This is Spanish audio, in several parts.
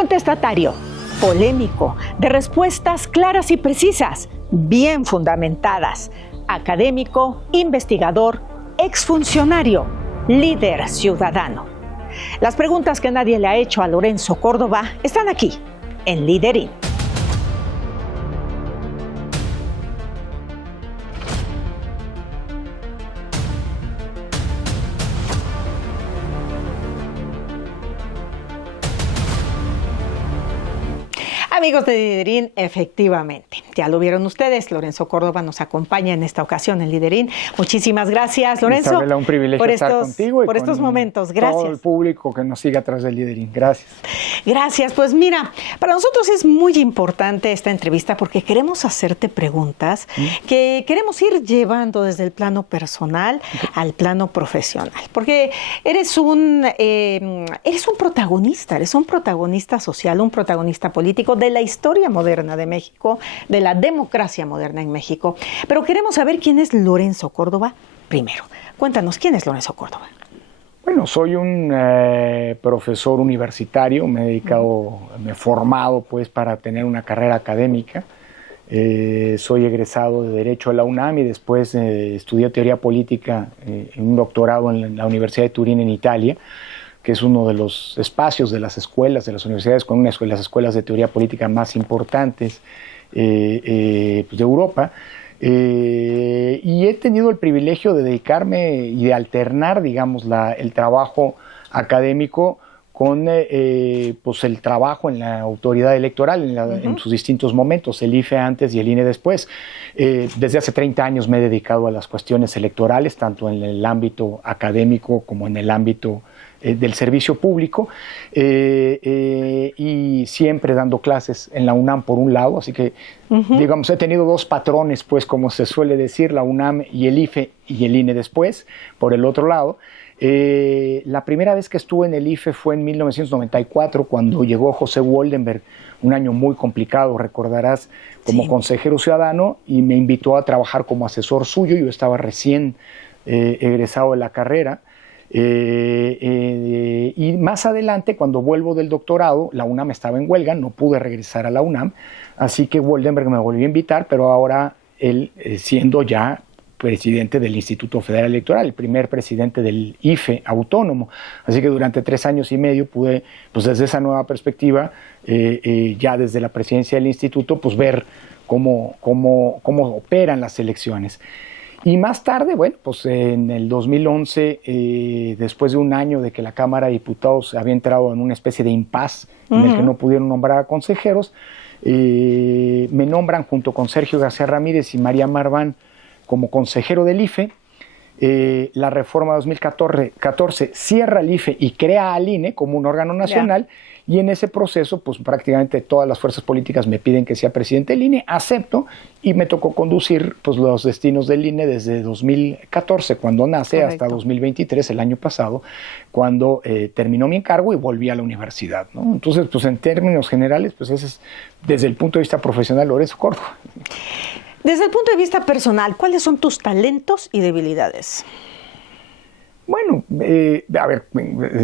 Contestatario, polémico, de respuestas claras y precisas, bien fundamentadas. Académico, investigador, exfuncionario, líder ciudadano. Las preguntas que nadie le ha hecho a Lorenzo Córdoba están aquí, en Liderín. Amigos de Liderín, efectivamente, ya lo vieron ustedes, Lorenzo Córdoba nos acompaña en esta ocasión en Liderín. Muchísimas gracias, Lorenzo. Isabela, un privilegio estar contigo y por estos momentos. Gracias. Todo el público que nos sigue a través de Liderín. Gracias. Gracias. Pues mira, para nosotros es muy importante esta entrevista porque queremos hacerte preguntas que queremos ir llevando desde el plano personal al plano profesional, porque eres un protagonista social, un protagonista político de la historia moderna de México, de la democracia moderna en México. Pero queremos saber quién es Lorenzo Córdoba primero. Cuéntanos, ¿quién es Lorenzo Córdoba? Bueno, soy un profesor universitario, me he formado pues para tener una carrera académica. Soy egresado de Derecho a la UNAM y después estudié Teoría Política en un doctorado en la Universidad de Turín en Italia, que es uno de los espacios de las escuelas, de las universidades, con una de las escuelas de teoría política más importantes de Europa. Y he tenido el privilegio de dedicarme y de alternar, digamos, el trabajo académico con pues el trabajo en la autoridad electoral en sus distintos momentos, el IFE antes y el INE después. Desde hace 30 años me he dedicado a las cuestiones electorales, tanto en el ámbito académico como en el ámbito del servicio público, y siempre dando clases en la UNAM por un lado, así que digamos he tenido dos patrones, pues como se suele decir, la UNAM y el IFE y el INE después, por el otro lado. La primera vez que estuve en el IFE fue en 1994, cuando llegó José Woldenberg, un año muy complicado, recordarás, como consejero ciudadano, y me invitó a trabajar como asesor suyo. Yo estaba recién egresado de la carrera. Y más adelante, cuando vuelvo del doctorado, la UNAM estaba en huelga, no pude regresar a la UNAM, así que Woldenberg me volvió a invitar, pero ahora él siendo ya presidente del Instituto Federal Electoral, el primer presidente del IFE autónomo. Así que durante 3 años y medio pude, pues desde esa nueva perspectiva, ya desde la presidencia del instituto, pues ver cómo operan las elecciones. Y más tarde, bueno, pues en el 2011, después de un año de que la Cámara de Diputados había entrado en una especie de impasse en el que no pudieron nombrar a consejeros, me nombran junto con Sergio García Ramírez y María Marván como consejero del IFE. La reforma de 2014 cierra el IFE y crea al INE como un órgano nacional. Y en ese proceso, pues prácticamente todas las fuerzas políticas me piden que sea presidente del INE, acepto, y me tocó conducir pues los destinos del INE desde 2014, cuando nace, hasta 2023, el año pasado, cuando terminó mi encargo y volví a la universidad, ¿no? Entonces, pues en términos generales, pues ese es, desde el punto de vista profesional, Lorenzo Córdoba. Desde el punto de vista personal, ¿cuáles son tus talentos y debilidades? Bueno, a ver,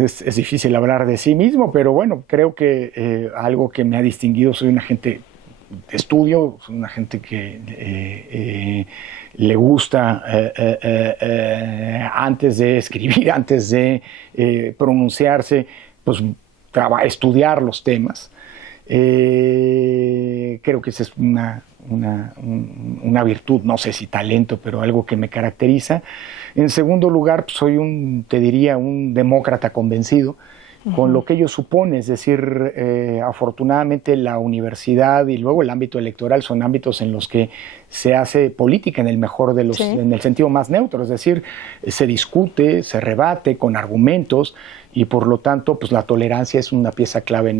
es difícil hablar de sí mismo, pero bueno, creo que algo que me ha distinguido, soy una gente de estudio, soy una gente que le gusta antes de escribir, antes de pronunciarse, pues estudiar los temas. Creo que esa es una virtud, no sé si talento, pero algo que me caracteriza. En segundo lugar, pues soy te diría, un demócrata convencido, con lo que ello supone, es decir, afortunadamente la universidad y luego el ámbito electoral son ámbitos en los que se hace política en el mejor de los, en el sentido más neutro, es decir, se discute, se rebate con argumentos, y por lo tanto, pues la tolerancia es una pieza clave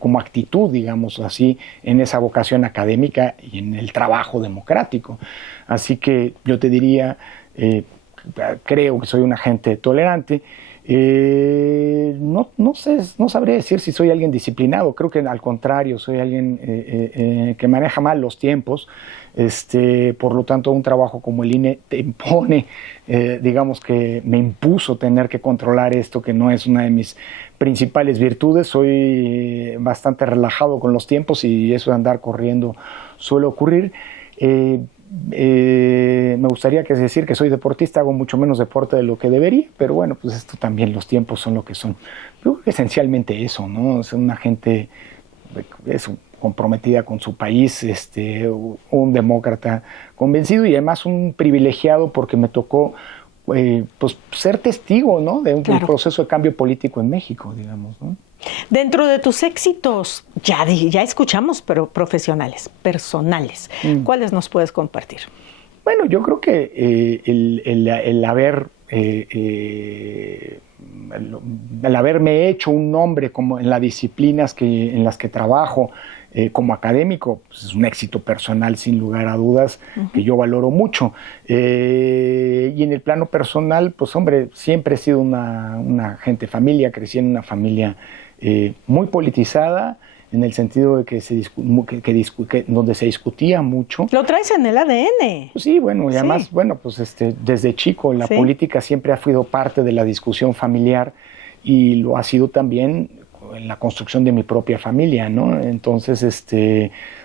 como actitud, digamos así, en esa vocación académica y en el trabajo democrático. Así que yo te diría, creo que soy una gente tolerante. No sé, no sabría decir si soy alguien disciplinado. Creo que al contrario, soy alguien que maneja mal los tiempos. Por lo tanto, un trabajo como el INE te impone, digamos que me impuso tener que controlar esto, que no es una de mis principales virtudes. Soy bastante relajado con los tiempos y eso de andar corriendo suele ocurrir. Me gustaría decir que soy deportista, hago mucho menos deporte de lo que debería, pero bueno, pues esto también, los tiempos son lo que son. Yo creo que esencialmente eso, ¿no? Es una gente comprometida con su país, un demócrata convencido y además un privilegiado porque me tocó pues ser testigo, ¿no? De un proceso de cambio político en México, digamos, ¿no? Dentro de tus éxitos, ya escuchamos, pero profesionales, personales, ¿cuáles nos puedes compartir? Bueno, yo creo que el haberme hecho un nombre como en las disciplinas en las que trabajo como académico, pues es un éxito personal sin lugar a dudas, que yo valoro mucho. Y en el plano personal, pues hombre, siempre he sido una gente familia, crecí en una familia muy politizada, en el sentido de que donde se discutía mucho. Lo traes en el ADN. Pues sí, bueno, y además, bueno, pues desde chico la política siempre ha sido parte de la discusión familiar y lo ha sido también en la construcción de mi propia familia, ¿no? Entonces,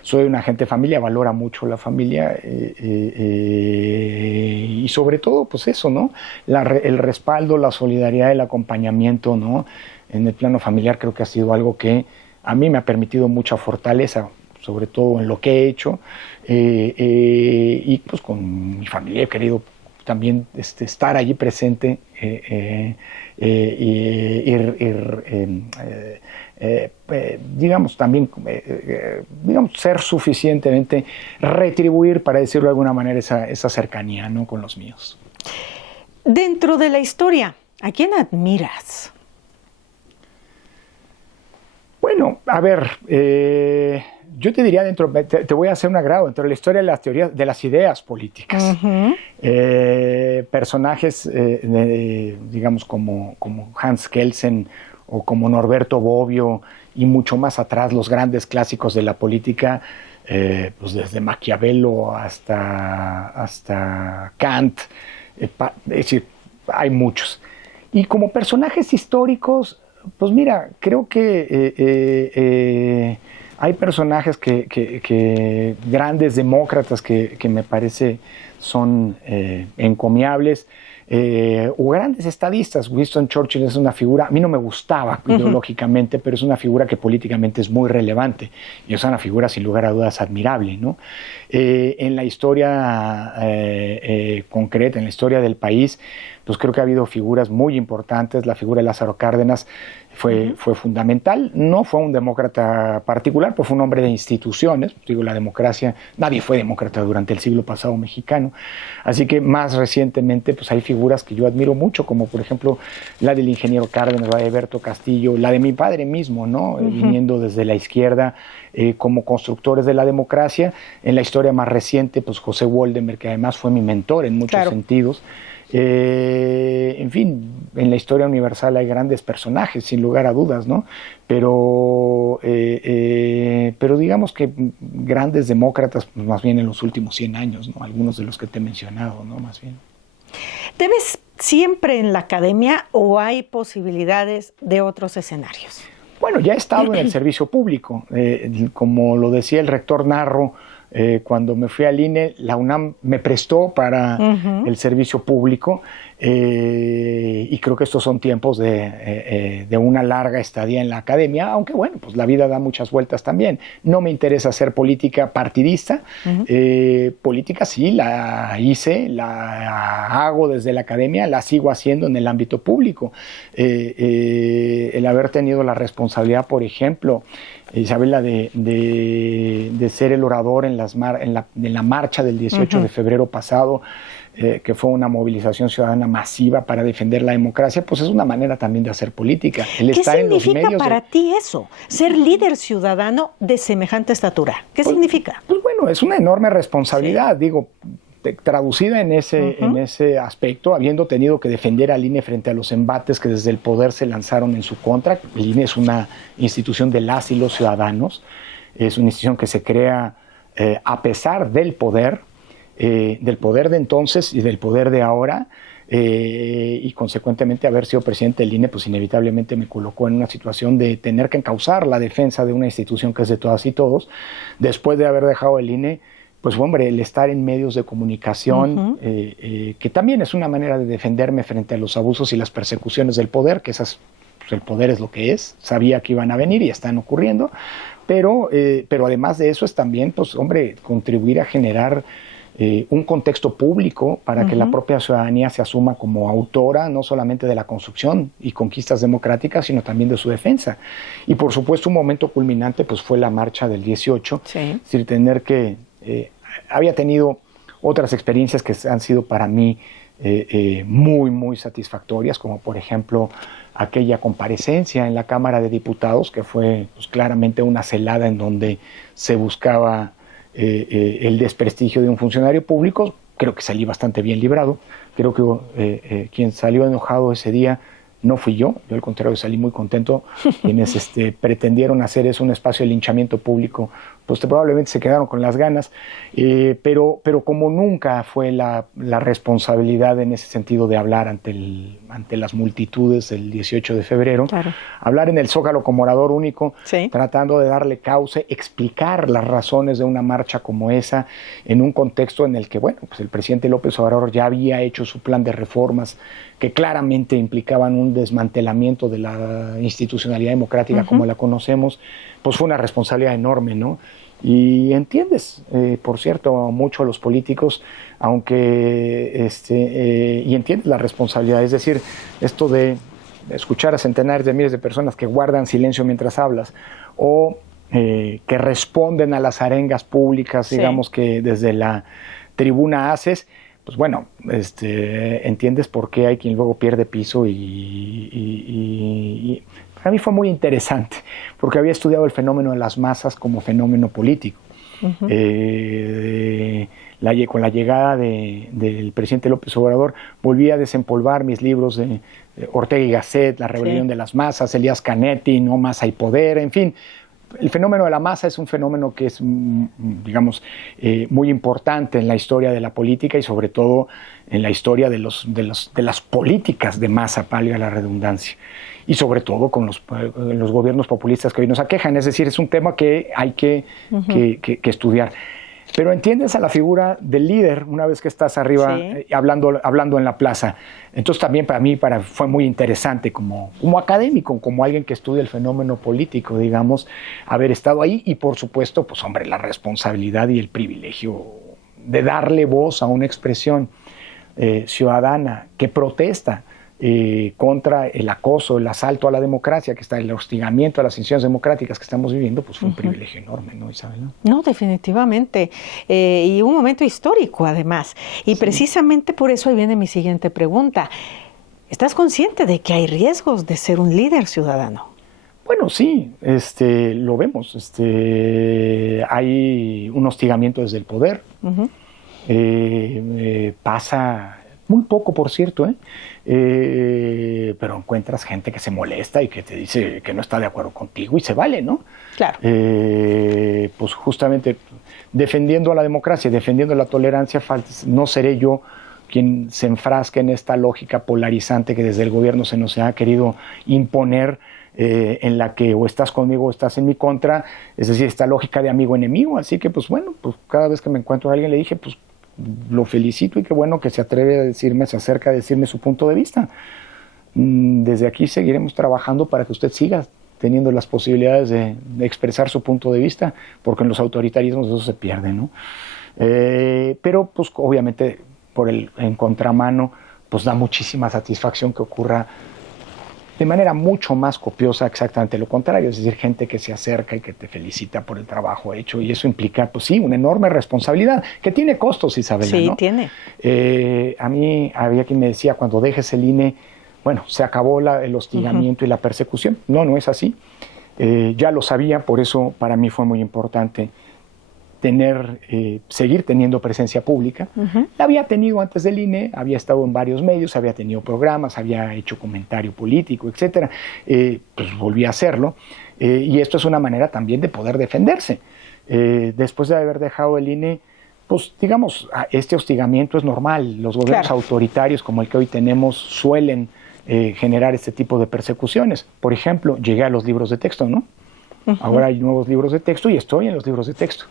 soy una gente de familia, valora mucho la familia y sobre todo, pues eso, ¿no? El respaldo, la solidaridad, el acompañamiento, ¿no? En el plano familiar creo que ha sido algo que a mí me ha permitido mucha fortaleza, sobre todo en lo que he hecho, y pues con mi familia he querido también estar allí presente, digamos también, digamos ser suficientemente retribuir, para decirlo de alguna manera, esa cercanía, ¿no? Con los míos. Dentro de la historia, ¿a quién admiras? Bueno, a ver, yo te diría te voy a hacer un agrado dentro de la historia de las teorías, de las ideas políticas. Personajes, digamos, como Hans Kelsen o como Norberto Bobbio y mucho más atrás, los grandes clásicos de la política, pues desde Maquiavelo hasta Kant, es decir, hay muchos. Y como personajes históricos, pues mira, creo que hay personajes grandes demócratas que me parece son encomiables, o grandes estadistas. Winston Churchill es una figura, a mí no me gustaba ideológicamente, pero es una figura que políticamente es muy relevante y es una figura sin lugar a dudas admirable, ¿no? En la historia concreta, en la historia del país, pues creo que ha habido figuras muy importantes. La figura de Lázaro Cárdenas fue fundamental. No fue un demócrata particular, pues fue un hombre de instituciones. Digo, la democracia, nadie fue demócrata durante el siglo pasado mexicano. Así que más recientemente, pues hay figuras que yo admiro mucho, como por ejemplo la del ingeniero Cárdenas, la de Berto Castillo, la de mi padre mismo, ¿no? Viniendo desde la izquierda como constructores de la democracia. En la historia más reciente, pues José Woldenberg, que además fue mi mentor en muchos sentidos. En fin, en la historia universal hay grandes personajes, sin lugar a dudas, ¿no? Pero digamos que grandes demócratas, pues más bien en los últimos 100 años, ¿no? Algunos de los que te he mencionado, ¿no? Más bien. ¿Te ves siempre en la academia o hay posibilidades de otros escenarios? Bueno, ya he estado en el servicio público. Como lo decía el rector Narro, cuando me fui al INE, la UNAM me prestó para el servicio público, y creo que estos son tiempos de una larga estadía en la academia, aunque bueno, pues la vida da muchas vueltas también. No me interesa hacer política partidista. Política sí, la hice, la hago desde la academia, la sigo haciendo en el ámbito público. El haber tenido la responsabilidad, por ejemplo, Isabela, de ser el orador en la marcha del 18 de febrero pasado, que fue una movilización ciudadana masiva para defender la democracia, pues es una manera también de hacer política. ¿Qué significa para ti eso? Ser líder ciudadano de semejante estatura. ¿Qué significa? Pues bueno, es una enorme responsabilidad. Digo, traducida en ese aspecto, habiendo tenido que defender al INE frente a los embates que desde el poder se lanzaron en su contra. El INE es una institución de las y los ciudadanos, es una institución que se crea a pesar del poder de entonces y del poder de ahora, y consecuentemente haber sido presidente del INE pues inevitablemente me colocó en una situación de tener que encauzar la defensa de una institución que es de todas y todos. Después de haber dejado el INE, pues hombre, el estar en medios de comunicación, que también es una manera de defenderme frente a los abusos y las persecuciones del poder, que pues el poder es lo que es, sabía que iban a venir y están ocurriendo, pero además de eso es también, pues hombre, contribuir a generar un contexto público para que la propia ciudadanía se asuma como autora no solamente de la construcción y conquistas democráticas, sino también de su defensa. Y por supuesto un momento culminante pues fue la marcha del 18, es decir, tener que... había tenido otras experiencias que han sido para mí muy, muy satisfactorias, como por ejemplo aquella comparecencia en la Cámara de Diputados, que fue pues, claramente una celada en donde se buscaba el desprestigio de un funcionario público. Creo que salí bastante bien librado. Creo que quien salió enojado ese día no fui yo al contrario salí muy contento. Quienes pretendieron hacer eso un espacio de linchamiento público, pues probablemente se quedaron con las ganas, pero como nunca fue la responsabilidad en ese sentido de hablar ante las multitudes del 18 de febrero, claro. Hablar en el Zócalo como orador único, tratando de darle cauce, explicar las razones de una marcha como esa, en un contexto en el que, bueno, pues el presidente López Obrador ya había hecho su plan de reformas que claramente implicaban un desmantelamiento de la institucionalidad democrática como la conocemos, pues fue una responsabilidad enorme, ¿no? Y entiendes, por cierto, mucho a los políticos, aunque, y entiendes la responsabilidad, es decir, esto de escuchar a centenares de miles de personas que guardan silencio mientras hablas, o que responden a las arengas públicas, digamos, que desde la tribuna haces, pues bueno, entiendes por qué hay quien luego pierde piso y para mí fue muy interesante, porque había estudiado el fenómeno de las masas como fenómeno político. Con la llegada del presidente López Obrador, volví a desempolvar mis libros de Ortega y Gasset, La rebelión de las masas, Elías Canetti, No masa y poder, en fin. El fenómeno de la masa es un fenómeno que es, digamos, muy importante en la historia de la política y sobre todo en la historia de las políticas de masa, valga la redundancia, y sobre todo con los gobiernos populistas que hoy nos aquejan. Es decir, es un tema que hay que estudiar. Pero entiendes a la figura del líder una vez que estás arriba hablando en la plaza. Entonces también para mí fue muy interesante como académico, como alguien que estudia el fenómeno político, digamos, haber estado ahí y por supuesto, pues hombre, la responsabilidad y el privilegio de darle voz a una expresión ciudadana que protesta contra el acoso, el asalto a la democracia, que está el hostigamiento a las instituciones democráticas que estamos viviendo, pues fue un privilegio enorme, ¿no, Isabel? No, definitivamente. Y un momento histórico, además. Y precisamente por eso ahí viene mi siguiente pregunta. ¿Estás consciente de que hay riesgos de ser un líder ciudadano? Bueno, sí, lo vemos. Hay un hostigamiento desde el poder. Pasa muy poco, por cierto, pero encuentras gente que se molesta y que te dice que no está de acuerdo contigo y se vale, ¿no? Claro. Pues justamente defendiendo a la democracia, defendiendo la tolerancia, no seré yo quien se enfrasque en esta lógica polarizante que desde el gobierno se nos ha querido imponer, en la que o estás conmigo o estás en mi contra, es decir, esta lógica de amigo-enemigo. Así que, pues bueno, pues cada vez que me encuentro a alguien le dije, pues lo felicito y qué bueno que se atreve a decirme, se acerca a decirme su punto de vista. Desde aquí seguiremos trabajando para que usted siga teniendo las posibilidades de expresar su punto de vista, porque en los autoritarismos eso se pierde, ¿no? Pero pues obviamente en contramano pues da muchísima satisfacción que ocurra de manera mucho más copiosa exactamente lo contrario, es decir, gente que se acerca y que te felicita por el trabajo hecho, y eso implica, pues sí, una enorme responsabilidad, que tiene costos, Isabela, sí, ¿no? Tiene. A mí había quien me decía, cuando dejes el INE, bueno, se acabó el hostigamiento y la persecución. No es así. Ya lo sabía, por eso para mí fue muy importante seguir teniendo presencia pública. La había tenido antes del INE, había estado en varios medios, había tenido programas, había hecho comentario político, etcétera. Pues volví a hacerlo. Y esto es una manera también de poder defenderse. Después de haber dejado el INE, pues digamos, este hostigamiento es normal. Los gobiernos autoritarios como el que hoy tenemos suelen generar este tipo de persecuciones. Por ejemplo, llegué a los libros de texto, ¿no? Ahora hay nuevos libros de texto y estoy en los libros de texto.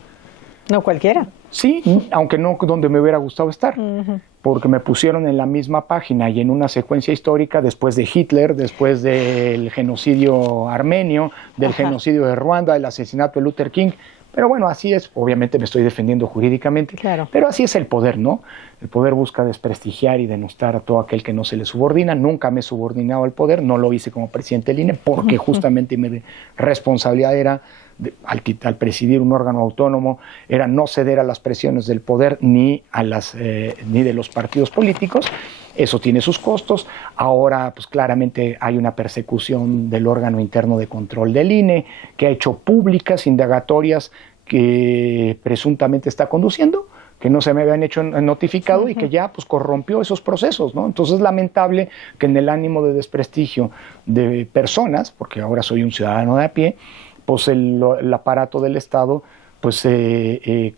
No cualquiera. Sí, aunque no donde me hubiera gustado estar, porque me pusieron en la misma página y en una secuencia histórica después de Hitler, después del genocidio armenio, del genocidio de Ruanda, del asesinato de Luther King. Pero bueno, así es. Obviamente me estoy defendiendo jurídicamente, pero así es el poder, ¿no? El poder busca desprestigiar y denostar a todo aquel que no se le subordina. Nunca me he subordinado al poder, no lo hice como presidente del INE, porque justamente mi responsabilidad era, al presidir un órgano autónomo, era no ceder a las presiones del poder ni de los partidos políticos. Eso tiene sus costos. Ahora, pues claramente hay una persecución del órgano interno de control del INE, que ha hecho públicas indagatorias que presuntamente está conduciendo, que no se me habían hecho notificado y que ya pues corrompió esos procesos, ¿no? Entonces es lamentable que en el ánimo de desprestigio de personas, porque ahora soy un ciudadano de a pie, pues el aparato del Estado pues, pues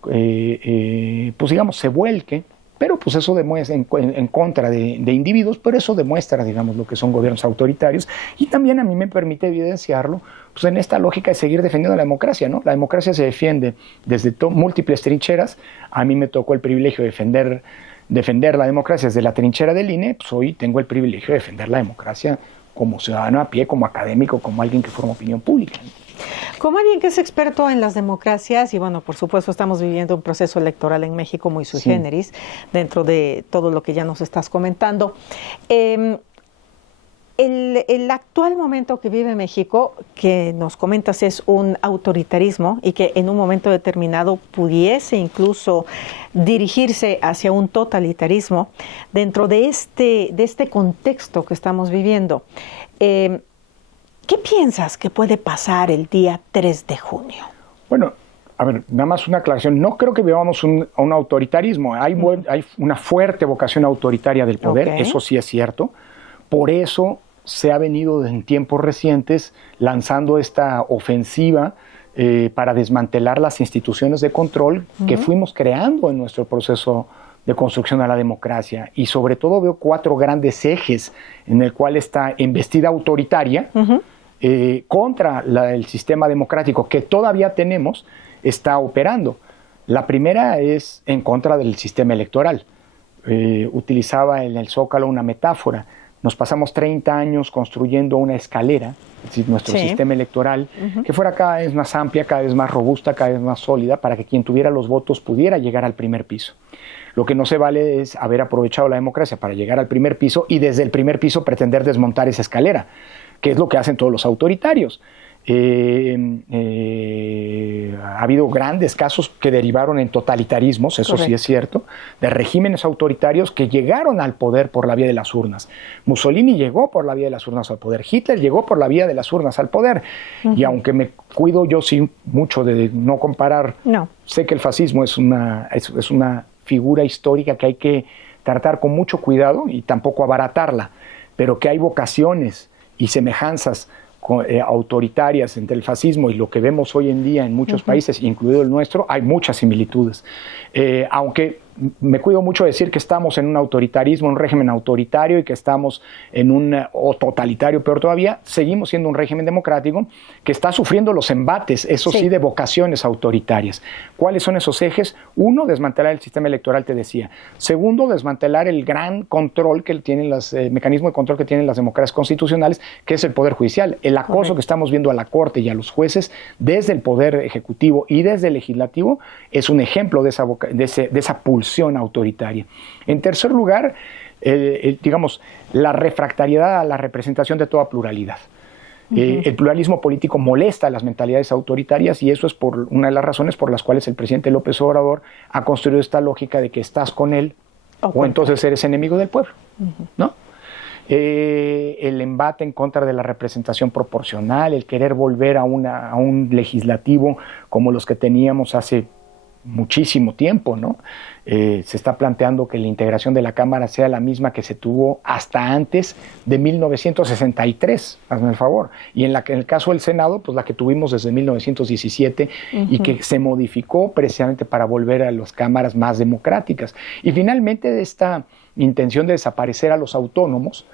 digamos se vuelque, pero pues eso demuestra en contra de individuos, pero eso demuestra, digamos, lo que son gobiernos autoritarios, y también a mí me permite evidenciarlo pues en esta lógica de seguir defendiendo la democracia, ¿no? La democracia se defiende desde múltiples trincheras. A mí me tocó el privilegio de defender la democracia desde la trinchera del INE, pues hoy tengo el privilegio de defender la democracia como ciudadano a pie, como académico, como alguien que forma opinión pública, ¿no? Como alguien que es experto en las democracias, y bueno, por supuesto estamos viviendo un proceso electoral en México muy sui generis, dentro de todo lo que ya nos estás comentando, el actual momento que vive México, que nos comentas es un autoritarismo y que en un momento determinado pudiese incluso dirigirse hacia un totalitarismo, dentro de este contexto que estamos viviendo, ¿qué piensas que puede pasar el día 3 de junio? Bueno, a ver, nada más una aclaración. No creo que vivamos un autoritarismo. Hay una fuerte vocación autoritaria del poder, eso sí es cierto. Por eso se ha venido en tiempos recientes lanzando esta ofensiva para desmantelar las instituciones de control que fuimos creando en nuestro proceso de construcción a la democracia. Y sobre todo veo 4 grandes ejes en el cual esta embestida autoritaria contra el sistema democrático que todavía tenemos está operando. La primera es en contra del sistema electoral. Utilizaba en el Zócalo una metáfora. Nos pasamos 30 años construyendo una escalera, es decir, nuestro sistema electoral, que fuera cada vez más amplia, cada vez más robusta, cada vez más sólida, para que quien tuviera los votos pudiera llegar al primer piso. Lo que no se vale es haber aprovechado la democracia para llegar al primer piso y desde el primer piso pretender desmontar esa escalera, que es lo que hacen todos los autoritarios. Ha habido grandes casos que derivaron en totalitarismos, eso sí es cierto, de regímenes autoritarios que llegaron al poder por la vía de las urnas. Mussolini llegó por la vía de las urnas al poder, Hitler llegó por la vía de las urnas al poder, y aunque me cuido yo sí mucho de no comparar, sé que el fascismo es una figura histórica que hay que tratar con mucho cuidado y tampoco abaratarla, pero que hay vocaciones y semejanzas autoritarias entre el fascismo y lo que vemos hoy en día en muchos países, incluido el nuestro, hay muchas similitudes. Aunque me cuido mucho de decir que estamos en un autoritarismo, un régimen autoritario y que estamos en o totalitario, peor todavía, seguimos siendo un régimen democrático que está sufriendo los embates, eso sí, de vocaciones autoritarias. ¿Cuáles son esos ejes? Uno, desmantelar el sistema electoral, te decía. Segundo, desmantelar el gran control que tienen mecanismo de control que tienen las democracias constitucionales, que es el Poder Judicial. El acoso que estamos viendo a la Corte y a los jueces desde el Poder Ejecutivo y desde el Legislativo es un ejemplo de esa pulsión autoritaria. En tercer lugar, digamos, la refractariedad a la representación de toda pluralidad. El pluralismo político molesta a las mentalidades autoritarias y eso es una de las razones por las cuales el presidente López Obrador ha construido esta lógica de que estás con él o entonces eres enemigo del pueblo, ¿no? El embate en contra de la representación proporcional, el querer volver a un legislativo como los que teníamos hace muchísimo tiempo, ¿no? Se está planteando que la integración de la Cámara sea la misma que se tuvo hasta antes de 1963, hazme el favor. Y en el caso del Senado, pues la que tuvimos desde 1917 y que se modificó precisamente para volver a las cámaras más democráticas. Y finalmente de esta intención de desaparecer a los autónomos,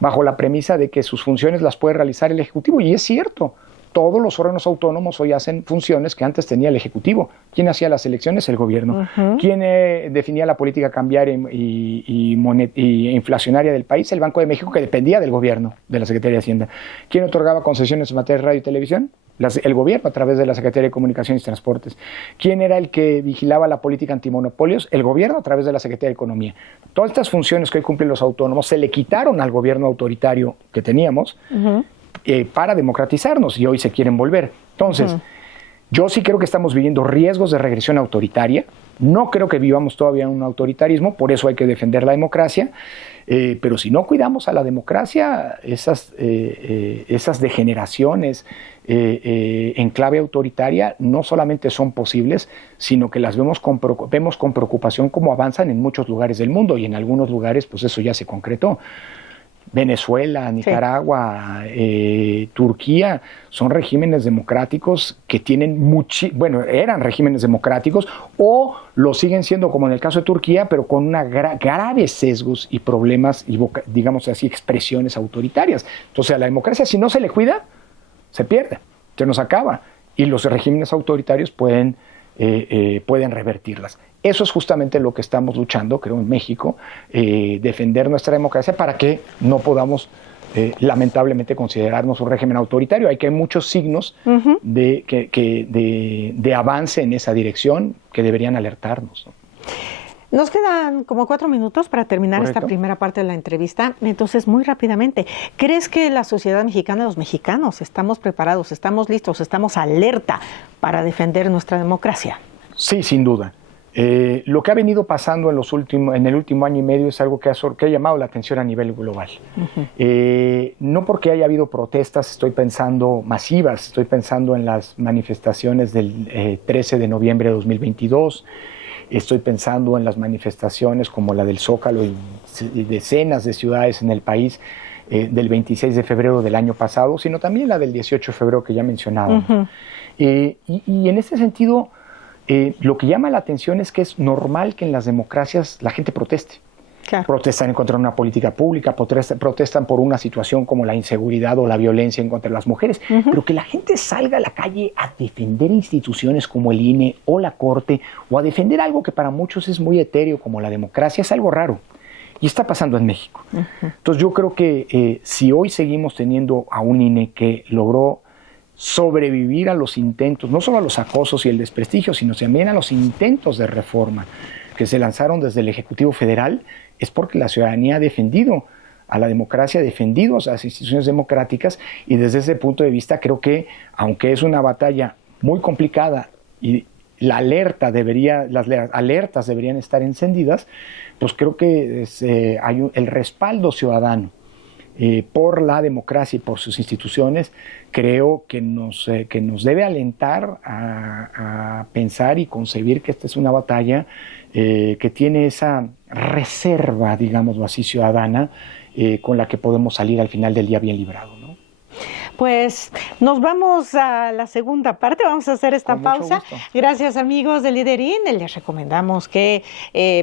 bajo la premisa de que sus funciones las puede realizar el Ejecutivo. Y es cierto, todos los órganos autónomos hoy hacen funciones que antes tenía el Ejecutivo. ¿Quién hacía las elecciones? El gobierno. ¿Quién definía la política cambiaria y inflacionaria del país? El Banco de México, que dependía del gobierno, de la Secretaría de Hacienda. ¿Quién otorgaba concesiones en materia de radio y televisión? El gobierno, a través de la Secretaría de Comunicaciones y Transportes. ¿Quién era el que vigilaba la política antimonopolios? El gobierno, a través de la Secretaría de Economía. Todas estas funciones que hoy cumplen los autónomos se le quitaron al gobierno autoritario que teníamos para democratizarnos, y hoy se quieren volver. Entonces, yo sí creo que estamos viviendo riesgos de regresión autoritaria. No creo que vivamos todavía en un autoritarismo, por eso hay que defender la democracia. Pero si no cuidamos a la democracia, esas degeneraciones en clave autoritaria no solamente son posibles, sino que las vemos con preocupación cómo avanzan en muchos lugares del mundo, y en algunos lugares pues eso ya se concretó. Venezuela, Nicaragua, Turquía, son regímenes democráticos que tienen eran regímenes democráticos o lo siguen siendo, como en el caso de Turquía, pero con graves sesgos y problemas y, digamos así, expresiones autoritarias. Entonces a la democracia, si no se le cuida, se pierde, se nos acaba, y los regímenes autoritarios pueden revertirlas. Eso es justamente lo que estamos luchando, creo, en México, defender nuestra democracia para que no podamos, lamentablemente, considerarnos un régimen autoritario. Hay muchos signos de avance en esa dirección que deberían alertarnos, ¿no? Nos quedan como 4 minutos para terminar Correcto. esta primera parte de la entrevista. Entonces, muy rápidamente, ¿crees que la sociedad mexicana, los mexicanos, estamos preparados, estamos listos, estamos alerta para defender nuestra democracia? Sí, sin duda. Lo que ha venido pasando en el último año y medio es algo que ha llamado la atención a nivel global. No porque haya habido protestas, estoy pensando masivas, estoy pensando en las manifestaciones del 13 de noviembre de 2022, estoy pensando en las manifestaciones como la del Zócalo y decenas de ciudades en el país del 26 de febrero del año pasado, sino también la del 18 de febrero que ya mencionaba. Y en este sentido, lo que llama la atención es que es normal que en las democracias la gente proteste. Claro. Protestan en contra de una política pública, protestan por una situación como la inseguridad o la violencia en contra de las mujeres, pero que la gente salga a la calle a defender instituciones como el INE o la Corte, o a defender algo que para muchos es muy etéreo como la democracia, es algo raro. Y está pasando en México. Entonces yo creo que si hoy seguimos teniendo a un INE que logró sobrevivir a los intentos, no solo a los acosos y el desprestigio, sino también a los intentos de reforma que se lanzaron desde el Ejecutivo Federal, es porque la ciudadanía ha defendido a la democracia, ha defendido a las instituciones democráticas, y desde ese punto de vista creo que, aunque es una batalla muy complicada y las alertas deberían estar encendidas, pues creo que hay el respaldo ciudadano por la democracia y por sus instituciones, creo que nos debe alentar a pensar y concebir que esta es una batalla que tiene esa reserva, digámoslo así, ciudadana, con la que podemos salir al final del día bien librado, ¿no? Pues nos vamos a la segunda parte, vamos a hacer esta pausa. Gracias, amigos de Liderín, les recomendamos que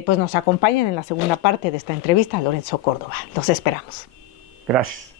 pues nos acompañen en la segunda parte de esta entrevista a Lorenzo Córdoba. Los esperamos. Gracias.